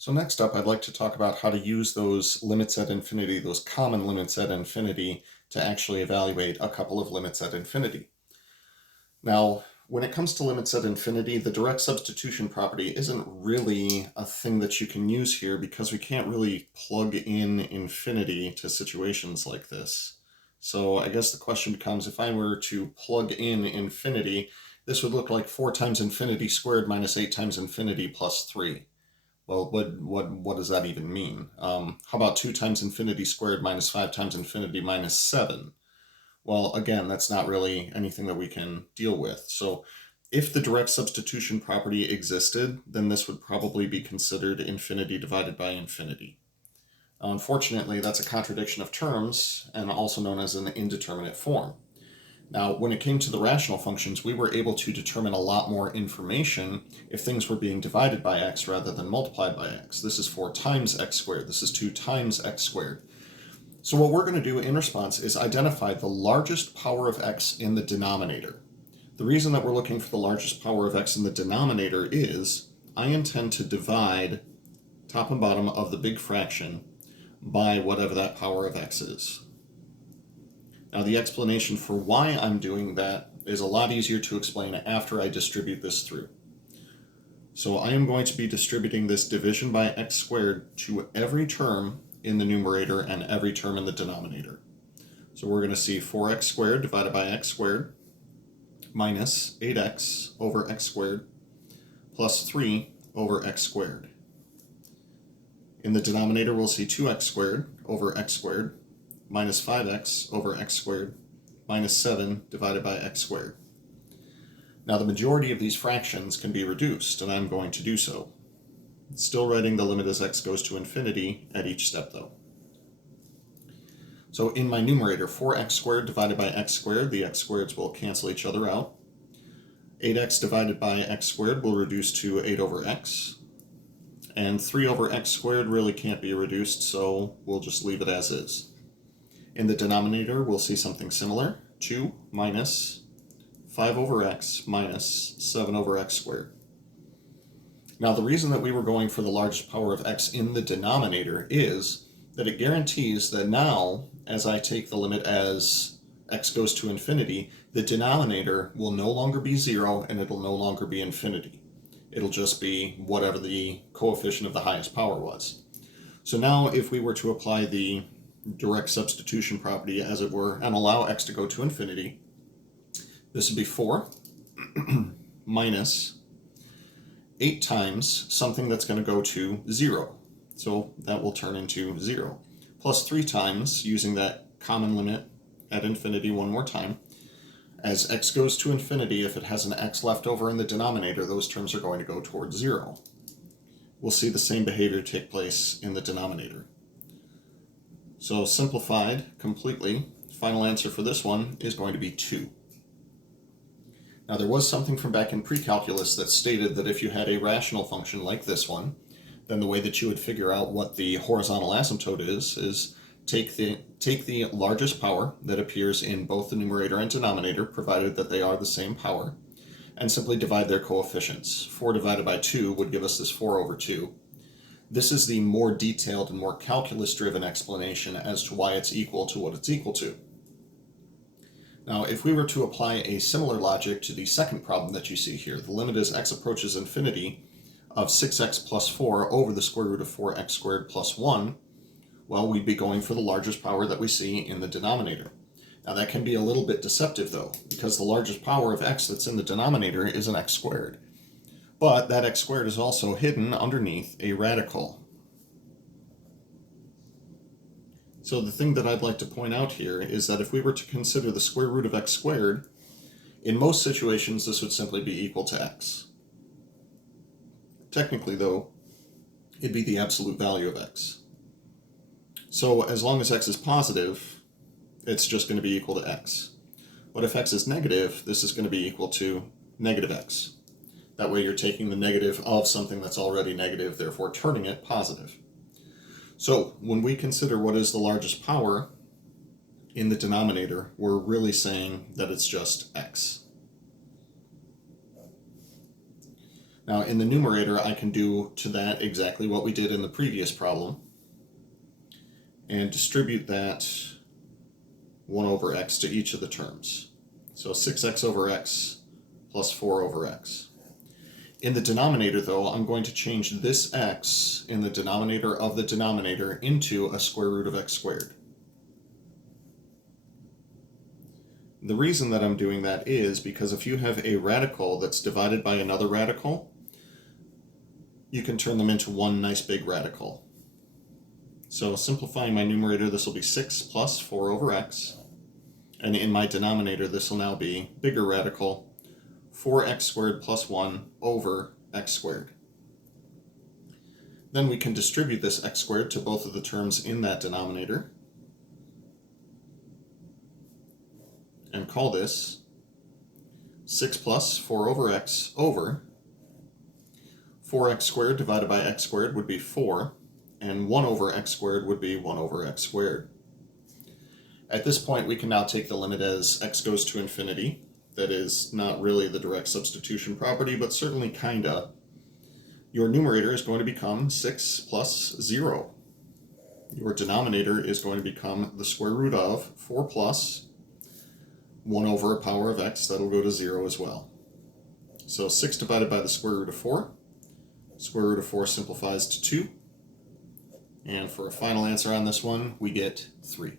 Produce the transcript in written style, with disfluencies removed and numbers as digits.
So next up, I'd like to talk about how to use those limits at infinity, those common limits at infinity, to actually evaluate a couple of limits at infinity. Now, when it comes to limits at infinity, the direct substitution property isn't really a thing that you can use here because we can't really plug in infinity to situations like this. So I guess the question becomes, if I were to plug in infinity, this would look like 4 times infinity squared minus 8 times infinity plus 3. Well, what does that even mean? How about 2 times infinity squared minus 5 times infinity minus 7? Well, again, that's not really anything that we can deal with. So if the direct substitution property existed, then this would probably be considered infinity divided by infinity. Unfortunately, that's a contradiction of terms and also known as an indeterminate form. Now, when it came to the rational functions, we were able to determine a lot more information if things were being divided by x rather than multiplied by x. This is 4 times x squared. This is 2 times x squared. So what we're going to do in response is identify the largest power of x in the denominator. The reason that we're looking for the largest power of x in the denominator is I intend to divide top and bottom of the big fraction by whatever that power of x is. Now, the explanation for why I'm doing that is a lot easier to explain after I distribute this through. So I am going to be distributing this division by x squared to every term in the numerator and every term in the denominator. So we're going to see 4x squared divided by x squared minus 8x over x squared plus 3 over x squared. In the denominator, we'll see 2x squared over x squared minus 5x over x squared minus 7 divided by x squared. Now the majority of these fractions can be reduced, and I'm going to do so. Still writing the limit as x goes to infinity at each step though. So in my numerator, 4x squared divided by x squared, the x squareds will cancel each other out. 8x divided by x squared will reduce to 8 over x. And 3 over x squared really can't be reduced, so we'll just leave it as is. In the denominator, we'll see something similar, 2 minus 5 over x minus 7 over x squared. Now, the reason that we were going for the largest power of x in the denominator is that it guarantees that now, as I take the limit as x goes to infinity, the denominator will no longer be 0 and it'll no longer be infinity. It'll just be whatever the coefficient of the highest power was. So now, if we were to apply the direct substitution property, as it were, and allow x to go to infinity, this would be 4 minus 8 times something that's going to go to 0. So that will turn into 0. Plus 3 times, using that common limit at infinity one more time. As x goes to infinity, if it has an x left over in the denominator, those terms are going to go towards 0. We'll see the same behavior take place in the denominator. So simplified completely, final answer for this one is going to be 2. Now there was something from back in pre-calculus that stated that if you had a rational function like this one, then the way that you would figure out what the horizontal asymptote is take the largest power that appears in both the numerator and denominator, provided that they are the same power, and simply divide their coefficients. 4 divided by 2 would give us this 4 over 2. This is the more detailed and more calculus-driven explanation as to why it's equal to what it's equal to. Now, if we were to apply a similar logic to the second problem that you see here, the limit as x approaches infinity of 6x plus 4 over the square root of 4x squared plus 1, well, we'd be going for the largest power that we see in the denominator. Now, that can be a little bit deceptive, though, because the largest power of x that's in the denominator is an x squared. But that x squared is also hidden underneath a radical. So the thing that I'd like to point out here is that if we were to consider the square root of x squared, in most situations this would simply be equal to x. Technically, though, it'd be the absolute value of x. So as long as x is positive, it's just going to be equal to x. But if x is negative, this is going to be equal to negative x. That way you're taking the negative of something that's already negative, therefore turning it positive. So when we consider what is the largest power in the denominator, we're really saying that it's just x. Now in the numerator, I can do to that exactly what we did in the previous problem and distribute that 1 over x to each of the terms. So 6x over x plus 4 over x. In the denominator, though, I'm going to change this x in the denominator of the denominator into a square root of x squared. The reason that I'm doing that is because if you have a radical that's divided by another radical, you can turn them into one nice big radical. So simplifying my numerator, this will be 6 plus 4 over x. And in my denominator, this will now be bigger radical 4x squared plus 1 over x squared. Then we can distribute this x squared to both of the terms in that denominator and call this 6 plus 4 over x over 4x squared divided by x squared would be 4, and 1 over x squared would be 1 over x squared. At this point, we can now take the limit as x goes to infinity. That is not really the direct substitution property, but certainly kinda. Your numerator is going to become 6 plus 0. Your denominator is going to become the square root of 4 plus 1 over a power of x. That'll go to 0 as well. So 6 divided by the square root of 4. Square root of 4 simplifies to 2. And for a final answer on this one, we get 3.